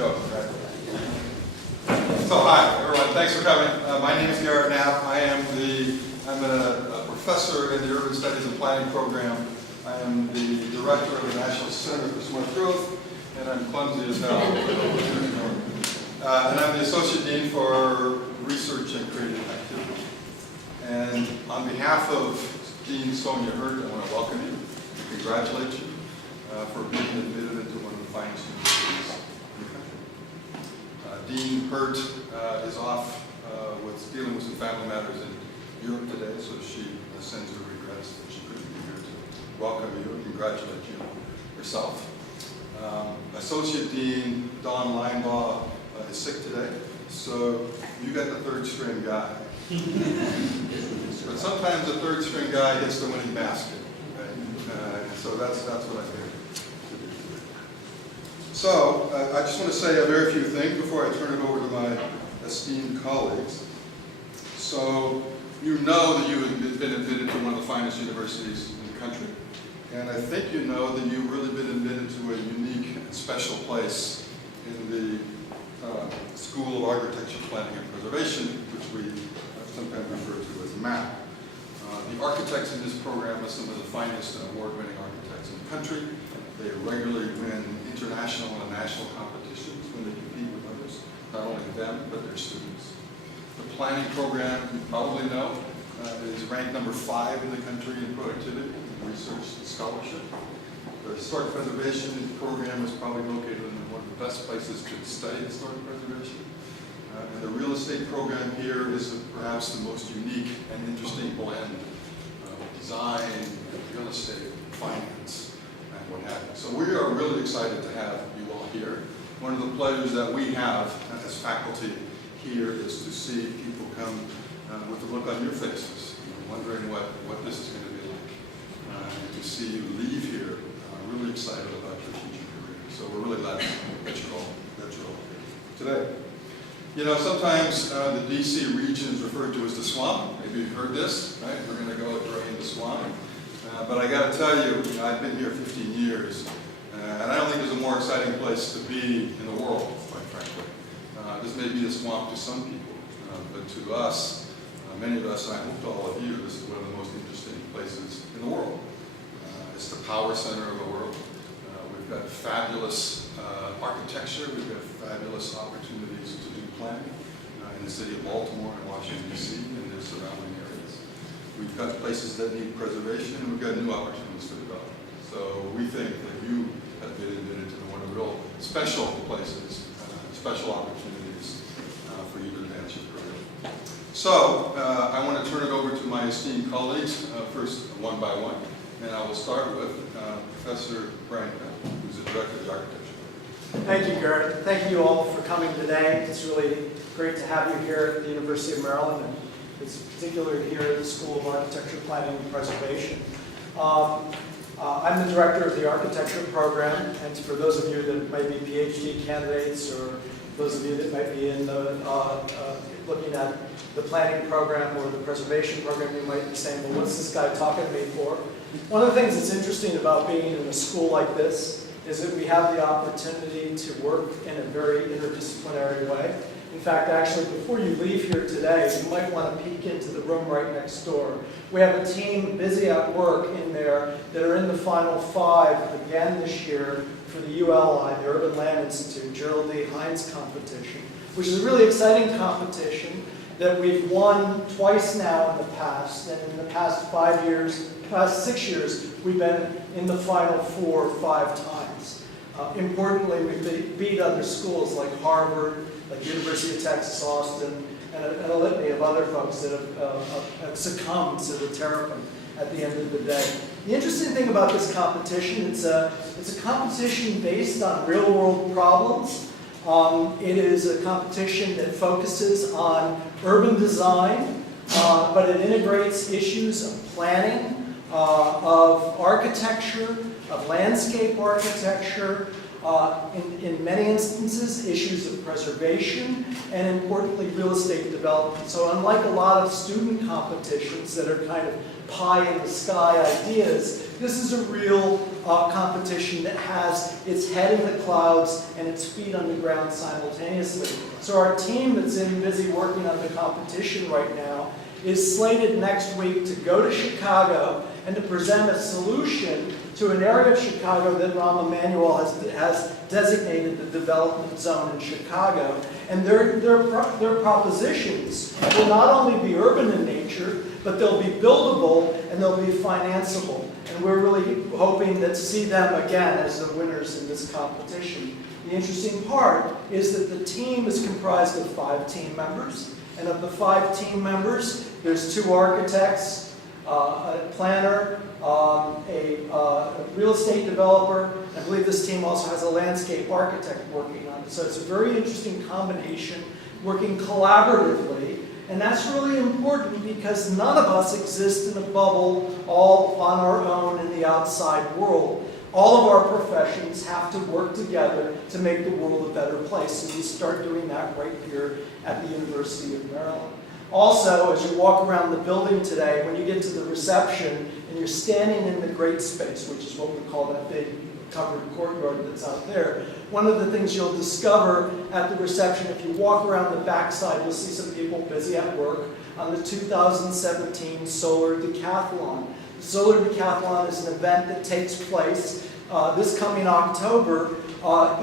joke, right? So hi, everyone. Thanks for coming. My name is Garrett Knapp. I'm a professor in the Urban Studies and Planning program. I am the director of the National Center for Smart Growth, and I'm clumsy as hell. And I'm the associate dean for research and creative activity. And on behalf of Dean Sonia Hurt, I want to welcome you, congratulate you for being admitted into one of the finest universities in the country. Dean Hurt is off dealing with some family matters in Europe today, so she sends her regrets that she couldn't be here to welcome you and congratulate you yourself. Associate Dean Don Linebaugh is sick today, so you got the third string guy. But sometimes the third string guy hits the winning basket, right? So that's what I'm here to do today. So I just want to say a very few things before I turn it over to my esteemed colleagues. So you know that you have been admitted to one of the finest universities in the country. And I think you know that you've really been admitted to a unique and special place in the School of Architecture, Planning, and Preservation, which we sometimes refer to as MAP. The architects in this program are some of the finest and award-winning architects in the country. They regularly win international and national competitions when they compete with others, not only them, but their students. The planning program, you probably know, is ranked number 5 in the country in productivity, research, and scholarship. The historic preservation program is probably located in one of the best places to study historic preservation. And the real estate program here is perhaps the most unique and interesting blend of design, real estate, finance, and what have you. So we are really excited to have you all here. One of the pleasures that we have as faculty here is to see people come with a look on your faces, wondering what this is going to be like. And to see you leave here really excited about your future career. So we're really glad that you're all here today. You know, sometimes the DC region is referred to as the swamp. Maybe you've heard this, right? We're going to go drain the swamp. But I got to tell you, I've been here 15 years, and I don't think there's a more exciting place to be in the world, quite frankly. This may be a swamp to some people, but to us, many of us, and I hope to all of you, this is one of the most interesting places in the world. It's the power center of the world. We've got fabulous architecture. We've got fabulous opportunities to do planning in the city of Baltimore and Washington, D.C. and their surrounding areas. We've got places that need preservation, and we've got new opportunities for development. So we think that you have been admitted to one of the real special places, special opportunities for you to advance your career. So I want to turn it over to my esteemed colleagues, first one by one. And I will start with Professor Brian Knapp, who's the director of the architecture. Thank you, Garrett. Thank you all for coming today. It's really great to have you here at the University of Maryland, and it's particularly here at the School of Architecture, Planning, and Preservation. I'm the director of the architecture program, and for those of you that might be PhD candidates, or those of you that might be in the, looking at the planning program or the preservation program, you might be saying, well, what's this guy talking to me for? One of the things that's interesting about being in a school like this is that we have the opportunity to work in a very interdisciplinary way. In fact, actually, before you leave here today, you might want to peek into the room right next door. We have a team busy at work in there that are in the final 5 again this year for the ULI, the Urban Land Institute, Gerald D. Hines competition, which is a really exciting competition that we've won twice now in the past, and in the past 6 years, we've been in the final 4 or 5 times. Importantly, we've beat other schools like Harvard, like University of Texas, Austin, and a litany of other folks that have succumbed to the terrapin at the end of the day. The interesting thing about this competition, it's a competition based on real-world problems. It is a competition that focuses on urban design, but it integrates issues of planning, of architecture, of landscape architecture, in many instances, issues of preservation, and importantly, real estate development. So unlike a lot of student competitions that are kind of pie in the sky ideas, This is a real competition that has its head in the clouds and its feet on the ground simultaneously. So our team that's busy working on the competition right now is slated next week to go to Chicago and to present a solution to an area of Chicago that Rahm Emanuel has designated the development zone in Chicago. And their propositions will not only be urban in nature, but they'll be buildable and they'll be financeable. And we're really hoping to see them again as the winners in this competition. The interesting part is that the team is comprised of 5 team members. And of the 5 team members, there's 2 architects, a planner, a real estate developer. I believe this team also has a landscape architect working on it. So it's a very interesting combination, working collaboratively. And that's really important because none of us exist in a bubble all on our own in the outside world. All of our professions have to work together to make the world a better place. And we start doing that right here at the University of Maryland. Also, as you walk around the building today, when you get to the reception and you're standing in the great space, which is what we call that big covered courtyard that's out there, one of the things you'll discover at the reception, if you walk around the backside, you'll see some people busy at work on the 2017 Solar Decathlon. The Solar Decathlon is an event that takes place this coming October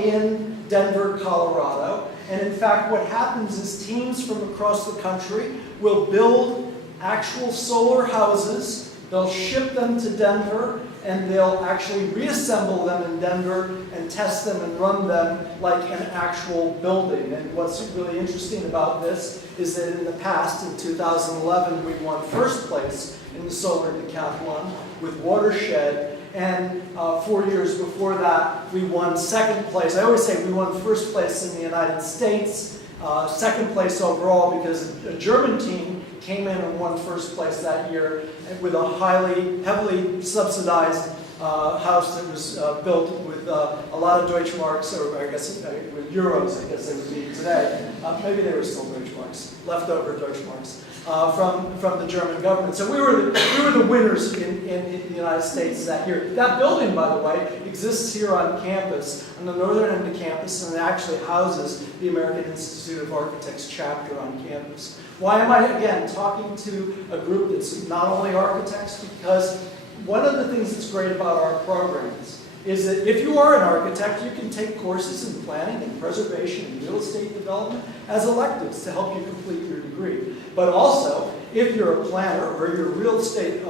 in Denver, Colorado. And in fact, what happens is teams from across the country will build actual solar houses. They'll ship them to Denver, and they'll actually reassemble them in Denver and test them and run them like an actual building. And what's really interesting about this is that in the past, in 2011, we won first place in the Solar Decathlon with Watershed. And 4 years before that, we won second place. I always say we won first place in the United States, second place overall because a German team came in and won first place that year with a heavily subsidized house that was built with a lot of Deutschmarks, or I guess with euros, I guess they would be today. Maybe they were still Deutschmarks, leftover Deutschmarks. From the German government. So we were the winners in the United States that year. That building, by the way, exists here on campus, on the northern end of campus, and it actually houses the American Institute of Architects chapter on campus. Why am I, again, talking to a group that's not only architects? Because one of the things that's great about our programs is that if you are an architect, you can take courses in planning and preservation and real estate development as electives to help you complete your degree. But also, if you're a planner or you're a real estate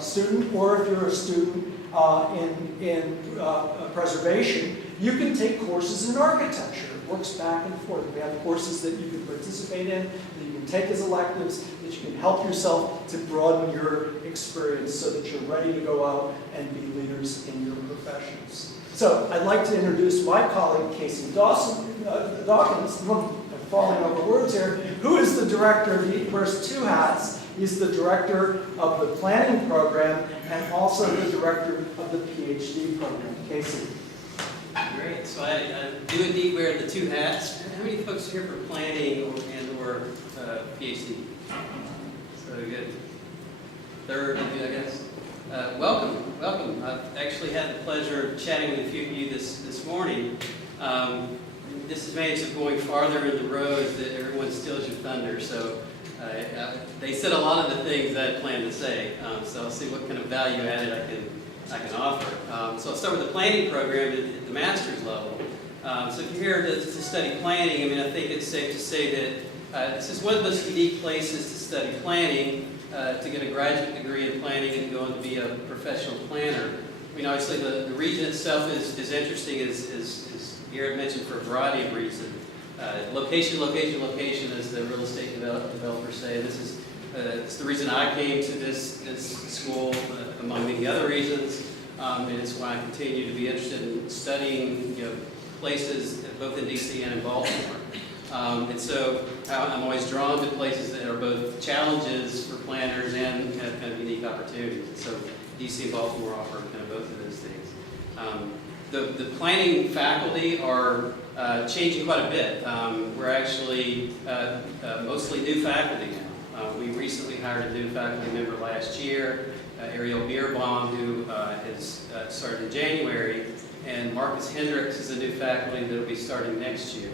student, or if you're a student in preservation, you can take courses in architecture. It works back and forth. We have courses that you can participate in, that you can take as electives, that you can help yourself to broaden your experience so that you're ready to go out and be leaders in your professions. So I'd like to introduce my colleague, Casey Dawkins, I'm falling over words here, who is the director. He wears 2 hats. He's the director of the planning program and also the director of the PhD program. Casey. Great. So I do indeed wear the 2 hats. How many folks are here for planning or PhD? So good. Third of you, I guess. Welcome. I've actually had the pleasure of chatting with a few of you this morning. Disadvantage of going farther in the road is that everyone steals your thunder. So they said a lot of the things that I planned to say. So I'll see what kind of value added I can offer. So I'll start with the planning program at the master's level. So if you're here to study planning, I mean, I think it's safe to say that this is one of the most unique places to study planning, to get a graduate degree in planning and go on to be a professional planner. I mean, obviously the region itself is interesting, as Garrett mentioned, for a variety of reasons. Location, as the real estate developers say. This is it's the reason I came to this school, among many other reasons. And it's why I continue to be interested in studying, places both in DC and in Baltimore. And so I'm always drawn to places that are both challenges for planners and kind of unique opportunities. And so DC and Baltimore offer kind of both of those things. The planning faculty are changing quite a bit. We're actually mostly new faculty now. We recently hired a new faculty member last year. Ariel Bierbaum, who has started in January, and Marcus Hendricks is a new faculty that will be starting next year.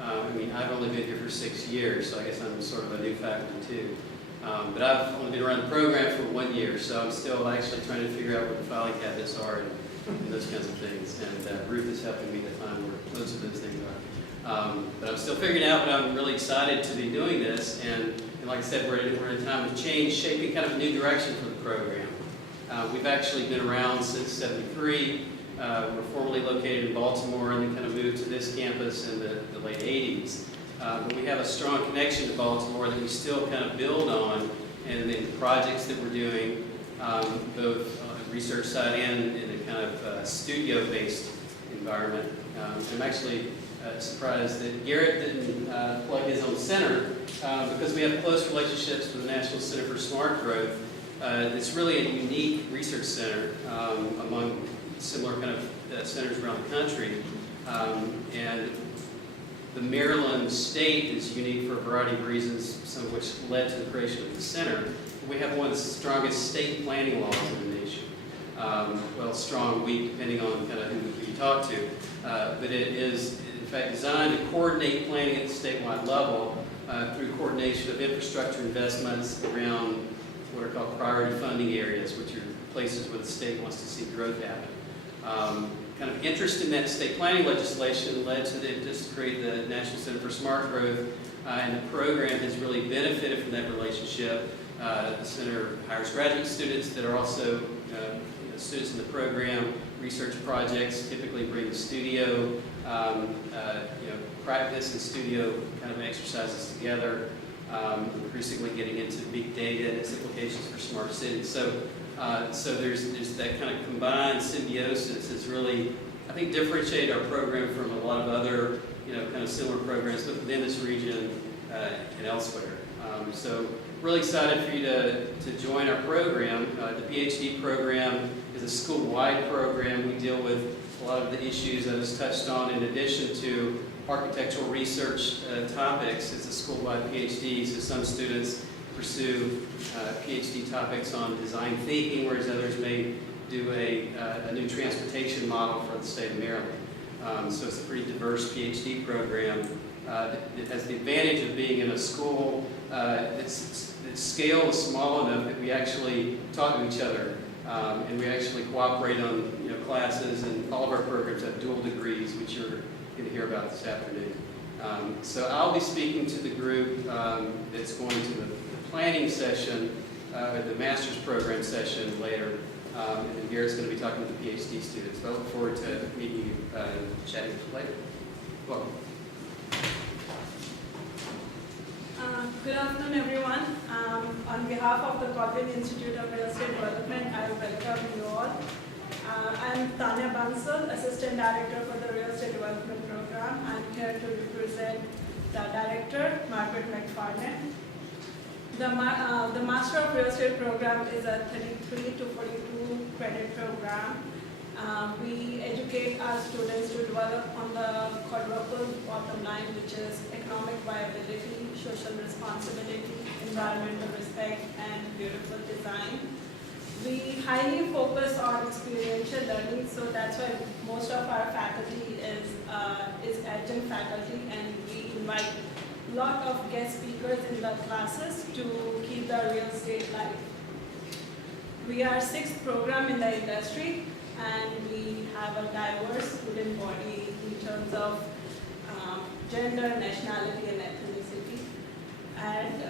I mean, I've only been here for 6 years, so I guess I'm sort of a new faculty too. But I've only been around the program for 1 year, so I'm still actually trying to figure out what the filing cabinets are and those kinds of things. And Ruth is helping me to find where most of those things are. But I'm still figuring it out, but I'm really excited to be doing this. And like I said, we're in a time of change, shaping kind of a new direction for the program. We've actually been around since '73. We're formerly located in Baltimore and then kind of moved to this campus in the late '80s. But we have a strong connection to Baltimore that we still kind of build on, and the projects that we're doing, both on the research side and in a kind of studio-based environment. I'm actually surprised that Garrett didn't plug his own center, because we have close relationships with the National Center for Smart Growth. It's really a unique research center among similar kind of centers around the country. And the Maryland state is unique for a variety of reasons, some of which led to the creation of the center. We have one of the strongest state planning laws in the nation. Well, strong, weak, depending on kind of who you talk to. But it is, in fact, designed to coordinate planning at the statewide level through coordination of infrastructure investments around what are called priority funding areas, which are places where the state wants to see growth happen. Kind of interest in that state planning legislation led to the impetus to create the National Center for Smart Growth, and the program has really benefited from that relationship. The center hires graduate students that are also students in the program. Research projects typically bring studio, practice and studio kind of exercises together. Increasingly getting into big data and its implications for smart cities. So there's that kind of combined symbiosis that's really, I think, differentiated our program from a lot of other, kind of similar programs both within this region and elsewhere. So really excited for you to join our program. The PhD program is a school-wide program. We deal with a lot of the issues I was touched on in addition to architectural research topics. It's a school-wide PhD, so some students pursue PhD topics on design thinking, whereas others may do a new transportation model for the state of Maryland. So it's a pretty diverse PhD program. It has the advantage of being in a school its scale is small enough that we actually talk to each other, and we actually cooperate on classes, and all of our programs have dual degrees, which you're going to hear about this afternoon. So I'll be speaking to the group that's going to the planning session, or the master's program session later, and then Garrett's going to be talking to the PhD students. So I look forward to meeting you and chatting with you later. Welcome. Good afternoon, everyone. On behalf of the Godwin Institute of Real Estate Development, I welcome you all. I'm Tanya Bansal, Assistant Director for the Real Estate Development Program. I'm here to represent the Director, Margaret McFarland. The Master of Real Estate Program is a 33 to 42 credit program. We educate our students to develop on the quadruple bottom line, which is economic viability, social responsibility, environmental respect, and beautiful design. We highly focus on experiential learning, so that's why most of our faculty is adjunct faculty, and we invite a lot of guest speakers in the classes to keep the real estate live. We are 6th program in the industry, and we have a diverse student body in terms of gender, nationality, and ethnicity. And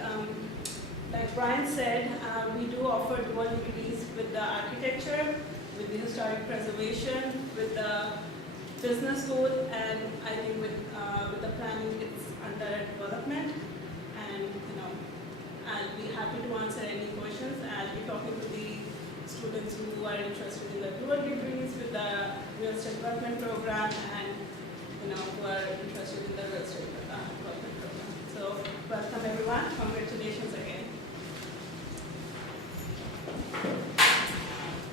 like Brian said, we do offer dual degrees with the architecture, with the historic preservation, with the business school, and I think with the planning, it's under development. And I'll be happy to answer any questions. I'll be talking to the students who are interested in the dual degrees with the real estate development program, and who are interested in the real estate development program. So welcome everyone. Congratulations again.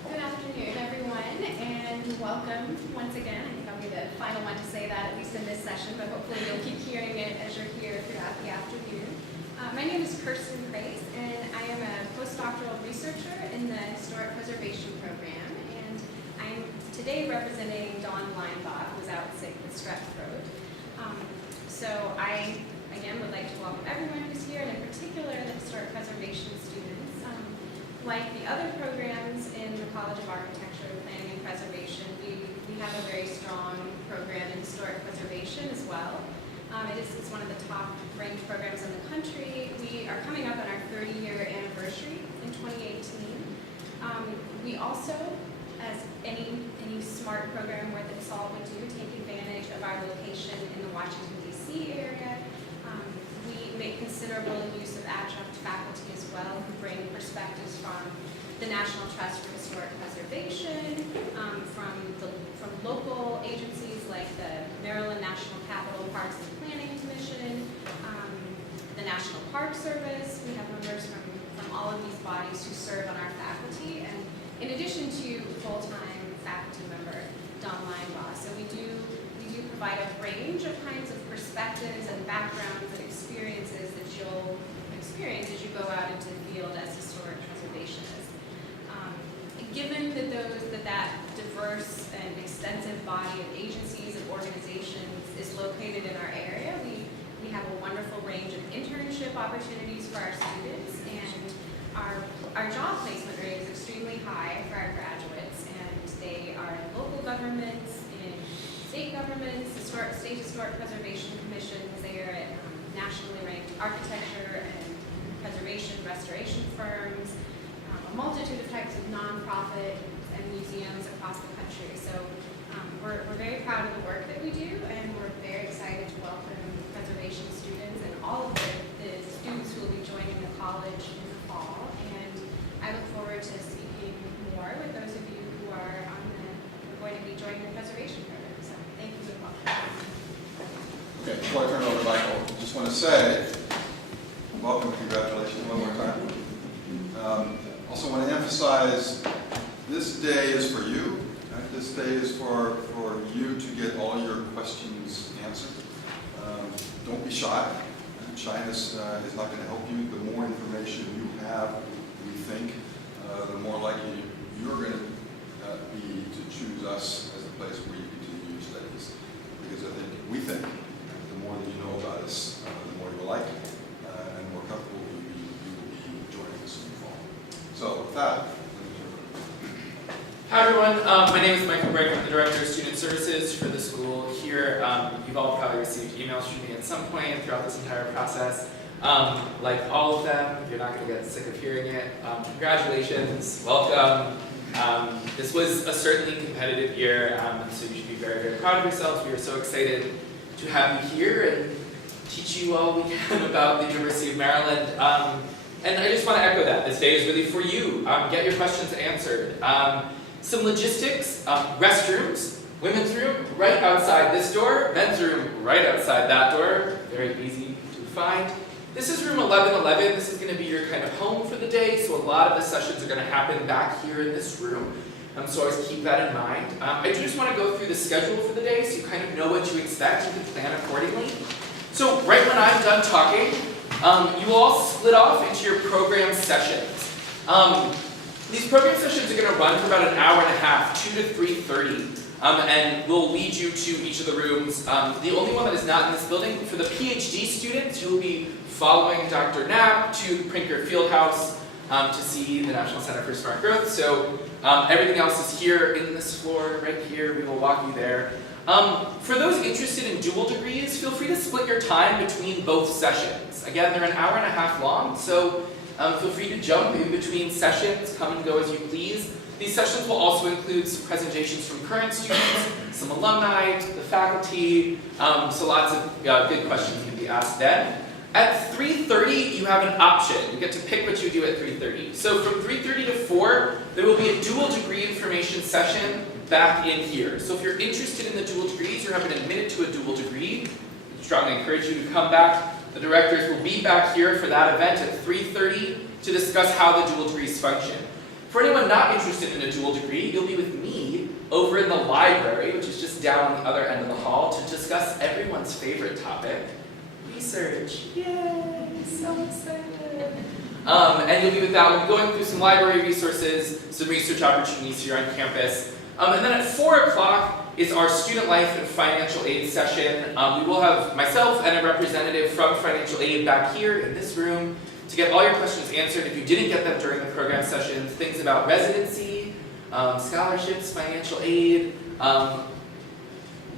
Good afternoon, everyone, and welcome once again. I think I'll be the final one to say that, at least in this session, but hopefully you'll keep hearing it as you're here throughout the afternoon. My name is Kirsten Grace, and I am a postdoctoral researcher in the Historic Preservation Program, and I'm today representing Dawn Leinbach, who's out sick with strep throat. So I, again, would like to welcome everyone who's here, and in particular the historic preservation students. Like the other programs in the College of Architecture, Planning and Preservation, we have a very strong program in historic preservation as well. It's one of the top ranked programs in the country. We are coming up on our 30-year anniversary in 2018. We also, as any smart program worth its salt would do, take advantage of our location in the Washington, D.C. area. We make considerable use of adjunct faculty as well, who bring perspectives from the National Trust for Historic Preservation, from local agencies like the Maryland National Capital Parks and Planning Commission, the National Park Service. We have members from all of these bodies who serve on our faculty, and in addition to full-time faculty member Dawn Leinbach. So we do provide a range of kinds of perspectives and backgrounds and experiences that you'll experience as you go out into the field as historic preservationists. Given that diverse and extensive body of agencies and organizations is located in our area, we have a wonderful range of internship opportunities for our students, and our job placement rate is extremely high for our graduates, and they are in local governments, in state governments, state historic preservation commissions. They are at nationally ranked architecture and preservation restoration firms, a multitude of types of nonprofit and museums across the country. So we're very proud of the work that we do, and we're very excited to welcome preservation students and all of the students who will be joining the college in the fall. And I look forward to speaking more with those of you who are going to be joining the preservation program. So thank you and welcome. Okay, before I turn it over to Michael, I just want to say welcome and congratulations one more time. Also want to emphasize this day is for you. Right? This day is for you to get all your questions answered. Don't be shy. Shyness is not going to help you. The more information you have, we think, the more likely you're going to be to choose us as the place where you continue your studies. Because we think, the more that you know about us, the more you will like it, and the more comfortable you will be joining us in the fall. So with that, hi everyone, my name is Michael Brake. I'm the Director of Student Services for the school here. You've all probably received emails from me at some point throughout this entire process. Like all of them, you're not going to get sick of hearing it. Congratulations, welcome. This was a certainly competitive year, so you should be very, very proud of yourselves. We are so excited to have you here and teach you all we can about the University of Maryland. And I just want to echo that. This day is really for you. Get your questions answered. Some logistics, restrooms, women's room right outside this door, men's room right outside that door, very easy to find. This is room 1111. This is going to be your kind of home for the day, so a lot of the sessions are going to happen back here in this room. So always keep that in mind. I do just want to go through the schedule for the day so you kind of know what to expect and can plan accordingly. So right when I'm done talking, you will all split off into your program sessions. These program sessions are going to run for about an hour and a half, 2 to 3:30, and we'll lead you to each of the rooms. The only one that is not in this building, for the PhD students, you'll be following Dr. Knapp to the Prinker Fieldhouse to see the National Center for Smart Growth. So everything else is here in this floor, right here. We will walk you there. For those interested in dual degrees, feel free to split your time between both sessions. Again, they're an hour and a half long, so feel free to jump in between sessions, come and go as you please. These sessions will also include some presentations from current students, some alumni, the faculty, so lots of good questions can be asked then. At 3:30, you have an option. You get to pick what you do at 3:30. So from 3:30 to 4, there will be a dual degree information session back in here. So if you're interested in the dual degrees, you're having admitted to a dual degree, I strongly encourage you to come back. The directors will be back here for that event at 3:30 to discuss how the dual degrees function. For anyone not interested in a dual degree, you'll be with me over in the library, which is just down on the other end of the hall, to discuss everyone's favorite topic, research. Yay, so excited. And you'll be with that. We'll be going through some library resources, some research opportunities here on campus. And then at 4 o'clock is our student life and financial aid session. We will have myself and a representative from financial aid back here in this room to get all your questions answered. If you didn't get them during the program session, things about residency, scholarships, financial aid,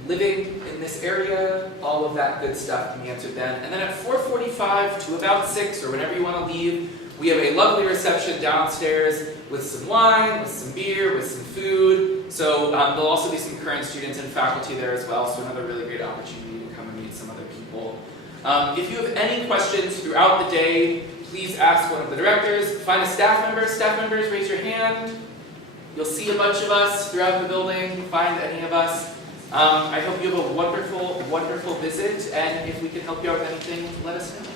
living in this area, all of that good stuff can be answered then. And then at 4:45 to about 6, or whenever you want to leave, we have a lovely reception downstairs with some wine, with some beer, with some food. So there'll also be some current students and faculty there as well, so another really great opportunity to come and meet some other people. If you have any questions throughout the day, please ask one of the directors. Find a staff member. Staff members, raise your hand. You'll see a bunch of us throughout the building. Find any of us. I hope you have a wonderful, wonderful visit, and if we can help you out with anything, let us know.